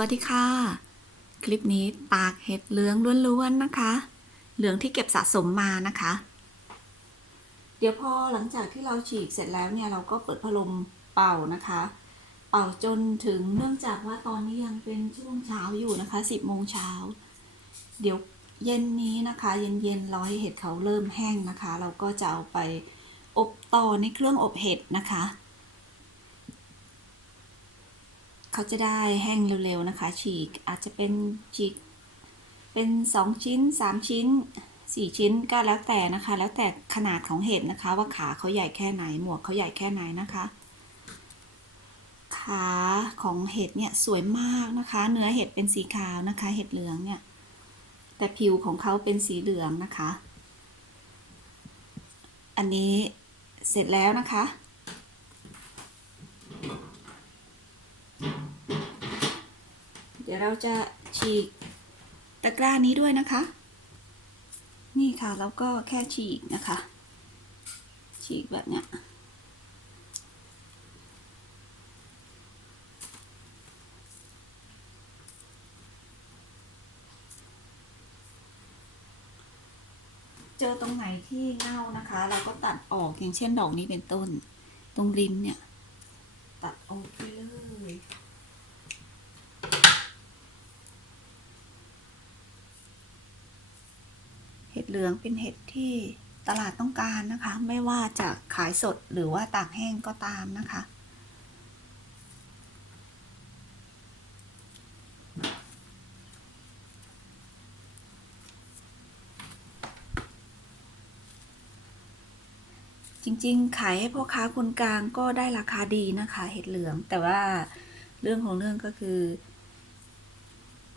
วัสดีค่ะ คลิปนี้ตากเห็ดเหลืองล้วนๆนะคะ เหลืองที่เก็บสะสมมานะคะ เดี๋ยวพอหลังจากที่เราฉีกเสร็จแล้วเนี่ยเราก็เปิดพัดลมเป่านะคะ เป่าจนถึงเนื่องจากว่าตอนนี้ยังเป็นช่วงเช้าอยู่นะคะ10โมงเช้าเดี๋ยวเย็นนี้นะคะ เย็นๆรอให้เห็ดเขาเริ่มแห้งนะคะ เราก็จะเอาไปอบต่อในเครื่องอบเห็ดนะคะ เขาจะได้แห้งเร็วๆนะคะ ฉีกอาจจะเป็นฉีกเป็นสองชิ้นสามชิ้นสี่ชิ้นก็แล้วแต่นะคะ แล้วแต่ขนาดของเห็ดนะคะ ว่าขาเขาใหญ่แค่ไหนหมวกเขาใหญ่แค่ไหนนะคะ ขาของเห็ดเนี่ยสวยมากนะคะ เนื้อเห็ดเป็นสีขาวนะคะ เห็ดเหลืองเนี่ย แต่ผิวของเขาเป็นสีเหลืองนะคะ อันนี้เสร็จแล้วนะคะ ดี๋ยวเราจะฉีกตะกร้านี้ด้วยนะคะ นี่ค่ะแล้วก็แค่ฉีกนะคะ ฉีกแบบเนี้ยเจอตรงไหนที่เน่านะคะ เราก็ตัดออกอย่างเช่นดอกนี้เป็นต้น ตรงริมเนี่ย ตัดออกไป เหลืองเป็นเห็ดที่ตลาดต้องการนะคะ ไม่ว่าจะขายสดหรือว่าตากแห้งก็ตามนะคะ จริงๆ ขายให้พ่อค้าคนกลางก็ได้ราคาดีนะคะ เห็ดเหลืองแต่ว่าเรื่องของเรื่องก็คือ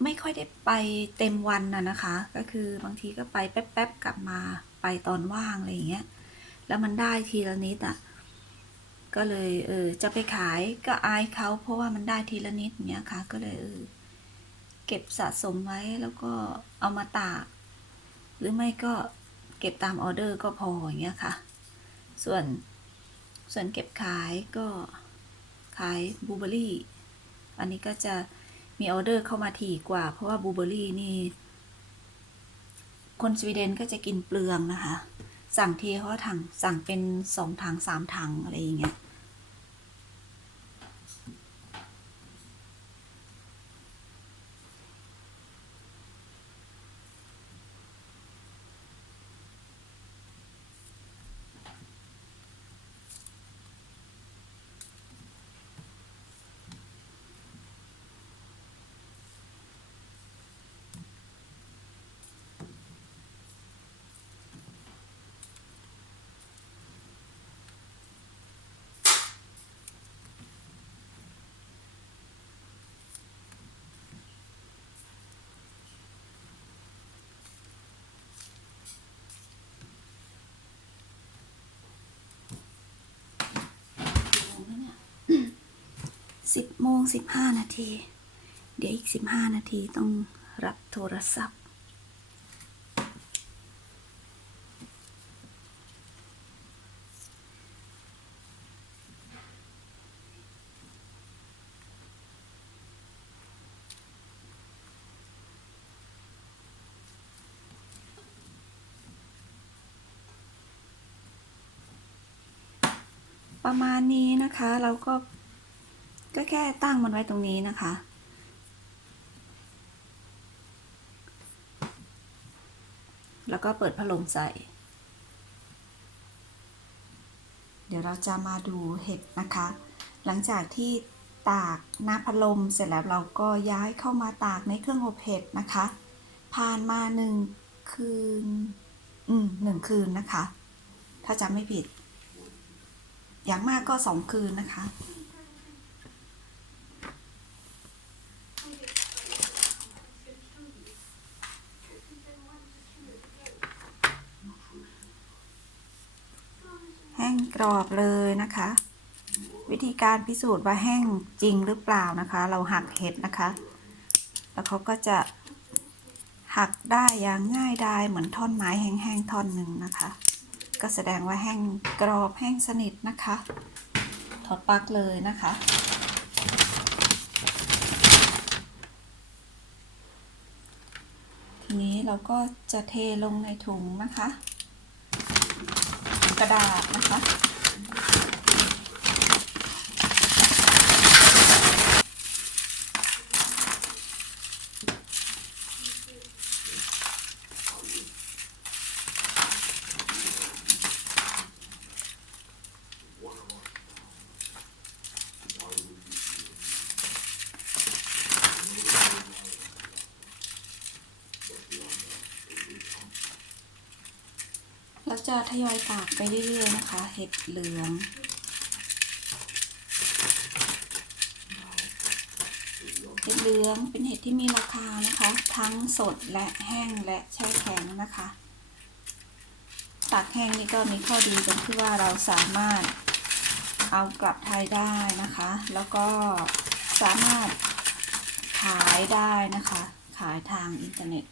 ไม่ค่อยได้ไปเต็มวันนะนะคะ ก็คือบางทีก็ไปแป๊บๆกลับมาไปตอนว่างอะไรอย่างเงี้ย แล้วมันได้ทีละนิดอะ ก็เลยเออจะไปขายก็อายเขาเพราะว่ามันได้ทีละนิดเนี้ยค่ะ ก็เลยเออเก็บสะสมไว้แล้วก็เอามาตาก หรือไม่ก็เก็บตามออเดอร์ก็พออย่างเงี้ยค่ะ ส่วนส่วนเก็บขายก็ขายบลูเบอรี่ อันนี้ก็จะ มีออเดอร์เข้ามาถี่กว่า เพราะว่าบลูเบอรี่นี่ คนสวีเดนก็จะกินเปลืองนะคะ สั่งทีเขาะถังสั่งเป็นสองถังสามถังอะไรอย่างเงี้ย สิบโมงสิบห้านาที เดี๋ยวอีกสิบห้านาทีต้องรับโทรศัพท์ ประมาณนี้นะคะเราก็ ก็แค่ตั้งมันไว้ตรงนี้นะคะ แล้วก็เปิดพัดลมใส่ เดี๋ยวเราจะมาดูเห็ดนะคะ หลังจากที่ตากหน้าพัดลมเสร็จแล้วเราก็ย้ายเข้ามาตากในเครื่องอบเห็ดนะคะ ผ่านมาหนึ่งคืน อืมหนึ่งคืนนะคะ ถ้าจำไม่ผิด อย่างมากก็สองคืนนะคะ กรอบเลยนะคะ วิธีการพิสูจน์ว่าแห้งจริงหรือเปล่านะคะ เราหักเห็ดนะคะ แล้วเขาก็จะหักได้อย่างง่ายดายเหมือนท่อนไม้แห้งๆท่อนหนึ่งนะคะ ก็แสดงว่าแห้งกรอบแห้งสนิทนะคะ ถอดปลั๊กเลยนะคะ ทีนี้เราก็จะเทลงในถุงนะคะ กระดาษนะคะ จะทยอยตากไปเรื่อยๆนะคะ เห็ดเหลือง เห็ดเหลืองเป็นเห็ดที่มีราคานะคะ ทั้งสดและแห้งและแช่แข็งนะคะ ตากแห้งนี่ก็มีข้อดีตรงที่ว่าเราสามารถเอากลับไทยได้นะคะ แล้วก็สามารถขายได้นะคะ ขายทางอินเทอร์เน็ต